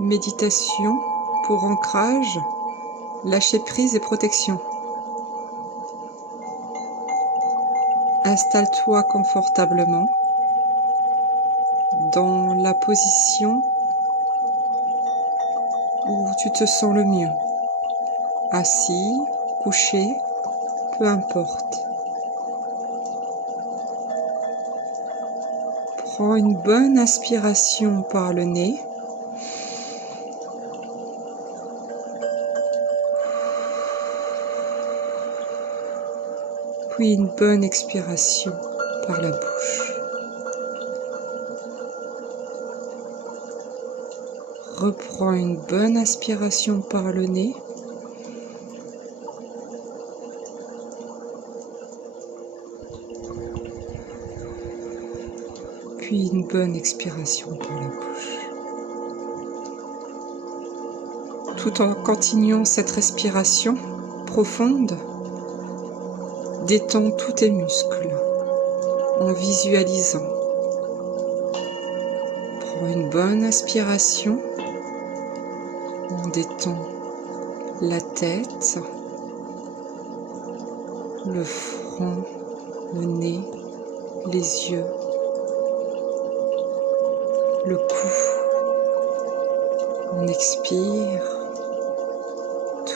Méditation pour ancrage, lâcher prise et protection. Installe-toi confortablement dans la position où tu te sens le mieux. Assis, couché, peu importe. Prends une bonne inspiration par le nez. Puis une bonne expiration par la bouche. Reprends une bonne inspiration par le nez. Puis une bonne expiration par la bouche. Tout en continuant cette respiration profonde, détends tous tes muscles en visualisant. Prends une bonne inspiration, on détend la tête, le front, le nez, les yeux, le cou. On expire,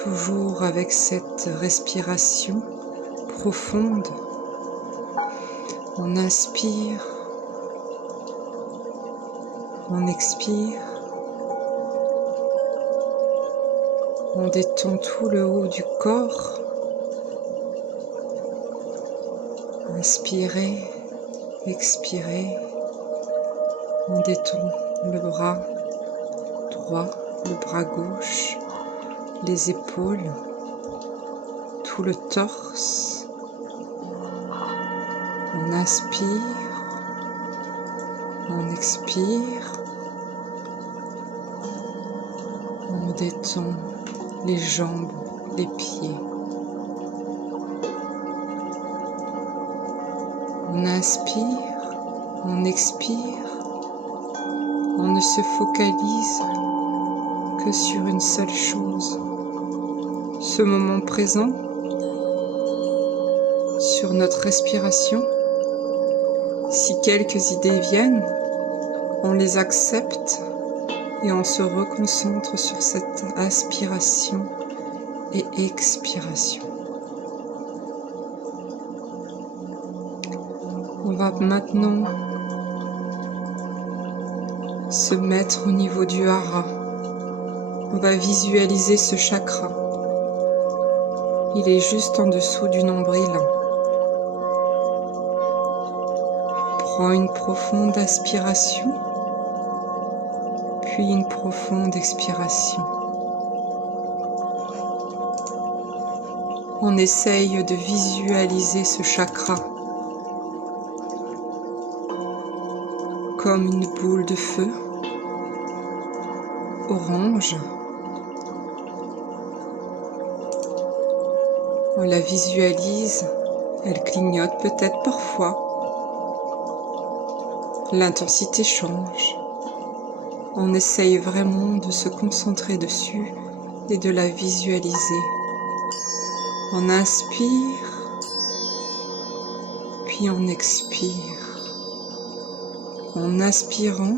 toujours avec cette respiration profonde. On inspire, on expire, on détend tout le haut du corps. Inspirez, expirez, on détend le bras droit, le bras gauche, les épaules, tout le torse. On inspire, on expire, on détend les jambes, les pieds. On inspire, on expire, on ne se focalise que sur une seule chose, ce moment présent, sur notre respiration. Si quelques idées viennent, on les accepte et on se reconcentre sur cette inspiration et expiration. On va maintenant se mettre au niveau du hara. On va visualiser ce chakra. Il est juste en dessous du nombril. Prends une profonde inspiration, puis une profonde expiration. On essaye de visualiser ce chakra comme une boule de feu orange. On la visualise, elle clignote peut-être parfois. L'intensité change. On essaye vraiment de se concentrer dessus et de la visualiser. On inspire, puis on expire. En inspirant,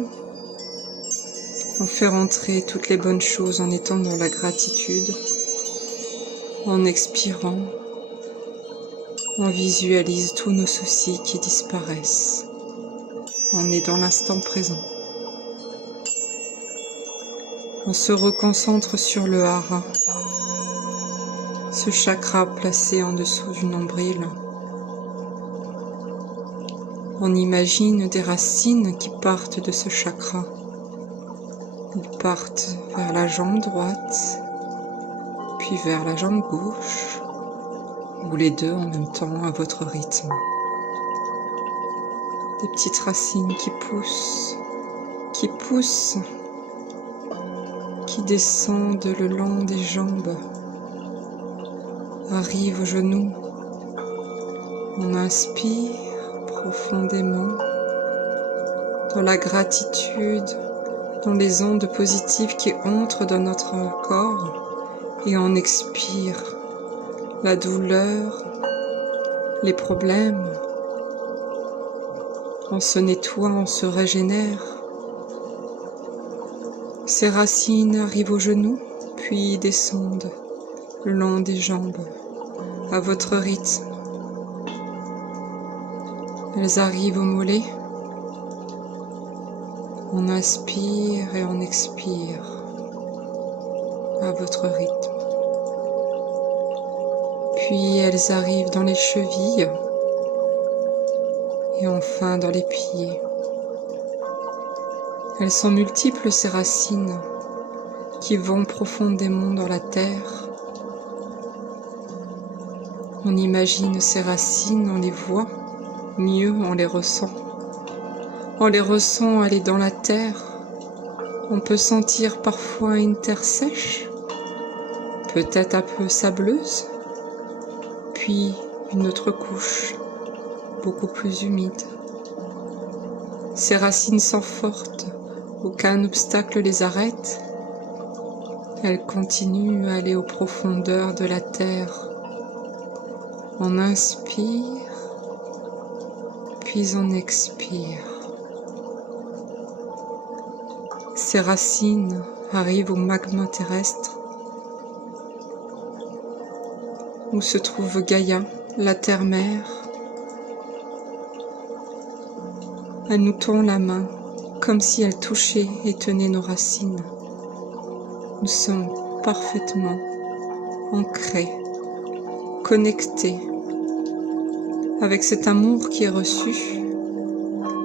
on fait rentrer toutes les bonnes choses en étant dans la gratitude. En expirant, on visualise tous nos soucis qui disparaissent. On est dans l'instant présent. On se reconcentre sur le hara, ce chakra placé en dessous du nombril. On imagine des racines qui partent de ce chakra. Ils partent vers la jambe droite, puis vers la jambe gauche, ou les deux en même temps à votre rythme. Des petites racines qui poussent, qui descendent le long des jambes, arrivent aux genoux. On inspire profondément dans la gratitude dans les ondes positives qui entrent dans notre corps et on expire la douleur, les problèmes. On se nettoie, on se régénère. Ces racines arrivent aux genoux, puis descendent le long des jambes, à votre rythme. Elles arrivent aux mollets. On inspire et on expire à votre rythme. Puis elles arrivent dans les chevilles et enfin dans les pieds. Elles sont multiples ces racines qui vont profondément dans la terre. On imagine ces racines, on les voit, mieux on les ressent. On les ressent aller dans la terre. On peut sentir parfois une terre sèche, peut-être un peu sableuse, puis une autre couche, beaucoup plus humide. Ces racines sont fortes, aucun obstacle les arrête. Elles continuent à aller aux profondeurs de la terre. On inspire, puis on expire. Ces racines arrivent au magma terrestre, où se trouve Gaïa, la terre-mère. Elle nous tend la main, comme si elle touchait et tenait nos racines. Nous sommes parfaitement ancrés, connectés avec cet amour qui est reçu,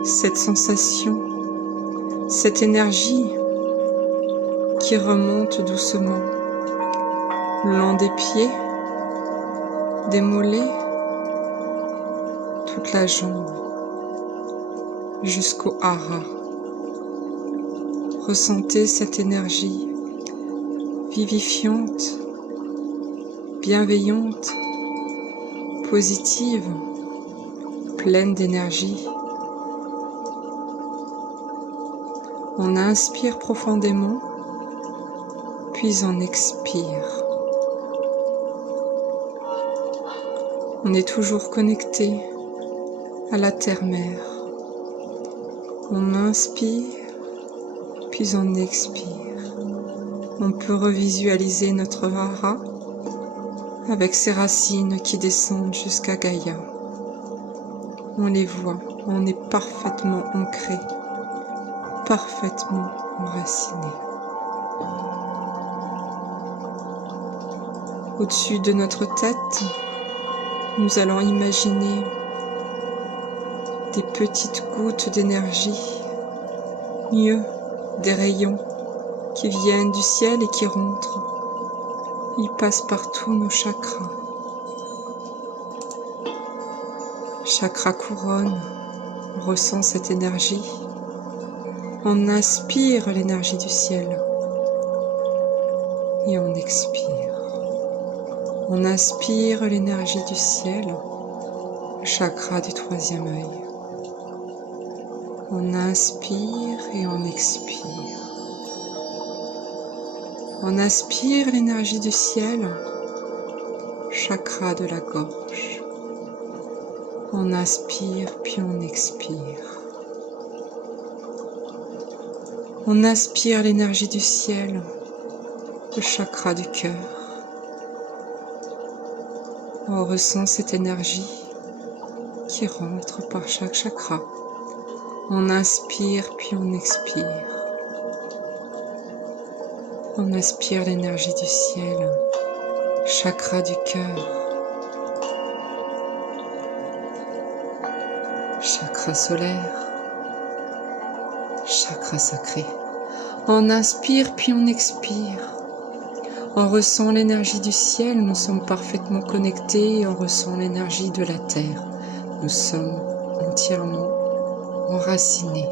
cette sensation, cette énergie qui remonte doucement le long des pieds, des mollets, toute la jambe, jusqu'au hara. Ressentez cette énergie vivifiante, bienveillante, positive, pleine d'énergie. On inspire profondément, puis on expire. On est toujours connecté à la terre-mère. On inspire, puis on expire. On peut revisualiser notre hara avec ses racines qui descendent jusqu'à Gaïa. On les voit, on est parfaitement ancré, parfaitement enraciné. Au-dessus de notre tête, nous allons imaginer des petites gouttes d'énergie, mieux des rayons qui viennent du ciel et qui rentrent. Ils passent par tous nos chakras. Chakra couronne, on ressent cette énergie. On inspire l'énergie du ciel et on expire. On inspire l'énergie du ciel, chakra du troisième œil. On inspire et on expire. On inspire l'énergie du ciel, chakra de la gorge. On inspire puis on expire. On inspire l'énergie du ciel, le chakra du cœur. On ressent cette énergie qui rentre par chaque chakra. On inspire puis on expire. On aspire l'énergie du ciel, chakra du cœur, chakra solaire, chakra sacré. On inspire puis on expire. On ressent l'énergie du ciel, nous sommes parfaitement connectés et on ressent l'énergie de la terre. Nous sommes entièrement enracinés.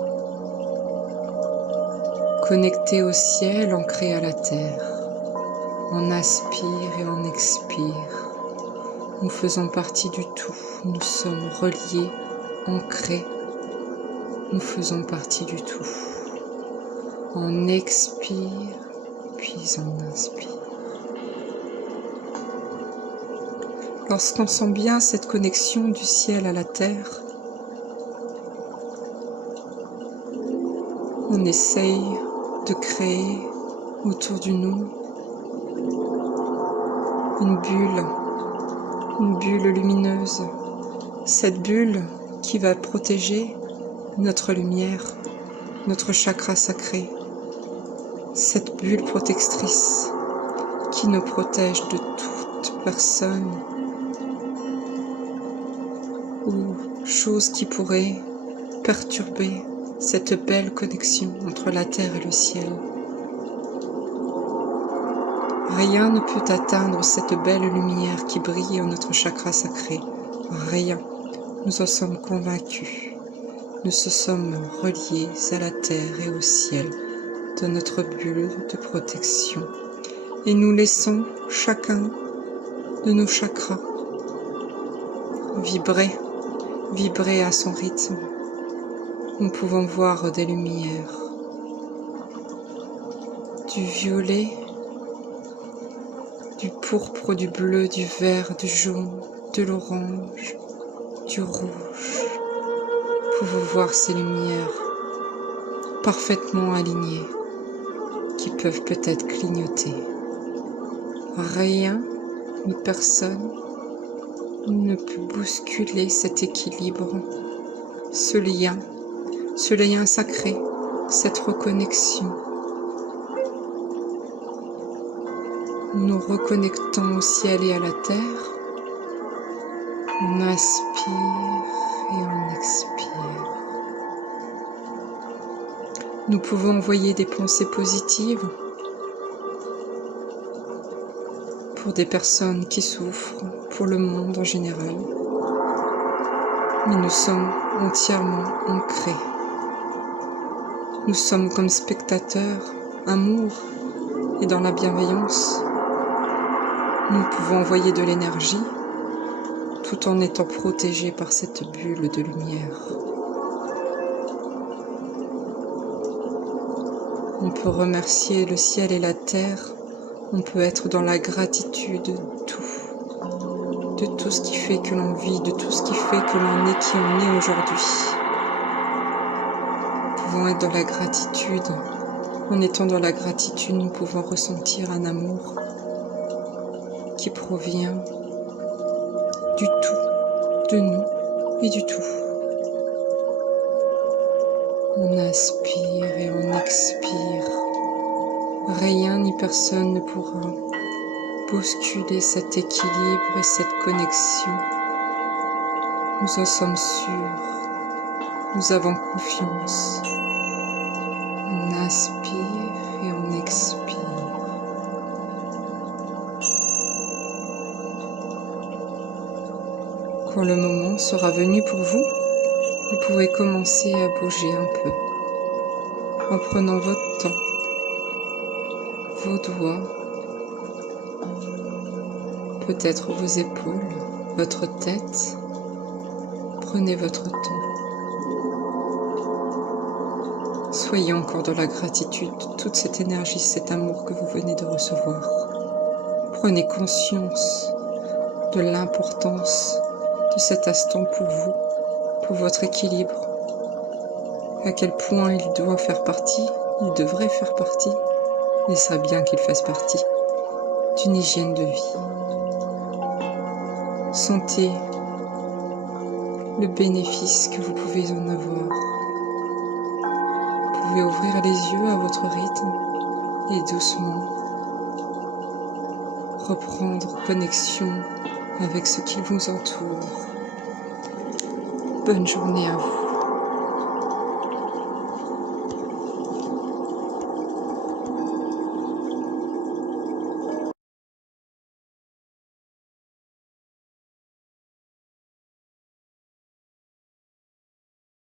Connectés au ciel, ancrés à la terre. On inspire et on expire. Nous faisons partie du tout. Nous sommes reliés, ancrés. Nous faisons partie du tout. On expire, puis on inspire. Lorsqu'on sent bien cette connexion du ciel à la terre, on essaye de créer autour de nous une bulle lumineuse. Cette bulle qui va protéger notre lumière, notre chakra sacré. Cette bulle protectrice qui nous protège de toute personne ou chose qui pourrait perturber cette belle connexion entre la terre et le ciel. Rien ne peut atteindre cette belle lumière qui brille en notre chakra sacré. Rien. Nous en sommes convaincus. Nous se sommes reliés à la terre et au ciel de notre bulle de protection. Et nous laissons chacun de nos chakras vibrer à son rythme. Nous pouvons voir des lumières, du violet, du pourpre, du bleu, du vert, du jaune, de l'orange, du rouge. Vous pouvez voir ces lumières parfaitement alignées qui peuvent peut-être clignoter. Rien ni personne ne peut bousculer cet équilibre, ce lien sacré, cette reconnexion. Nous reconnectons au ciel et à la terre. On inspire et on expire. Nous pouvons envoyer des pensées positives pour des personnes qui souffrent, pour le monde en général. Mais nous sommes entièrement ancrés. Nous sommes comme spectateurs, amour et dans la bienveillance. Nous pouvons envoyer de l'énergie tout en étant protégés par cette bulle de lumière. On peut remercier le ciel et la terre, on peut être dans la gratitude de tout ce qui fait que l'on vit, de tout ce qui fait que l'on est qui on est aujourd'hui. Nous pouvons être dans la gratitude. En étant dans la gratitude, nous pouvons ressentir un amour qui provient du tout, de nous et du tout. On inspire et on expire. Rien ni personne ne pourra bousculer cet équilibre et cette connexion. Nous en sommes sûrs. Nous avons confiance. On inspire et on expire. Quand le moment sera venu pour vous, vous pouvez commencer à bouger un peu en prenant votre temps, vos doigts, peut-être vos épaules, votre tête. Prenez votre temps. Soyez encore dans la gratitude de toute cette énergie, cet amour que vous venez de recevoir. Prenez conscience de l'importance de cet instant pour vous, pour votre équilibre, à quel point il doit faire partie, il devrait faire partie, il serait bien qu'il fasse partie d'une hygiène de vie. Sentez le bénéfice que vous pouvez en avoir. Vous pouvez ouvrir les yeux à votre rythme et doucement reprendre connexion avec ce qui vous entoure. Bonne journée à vous.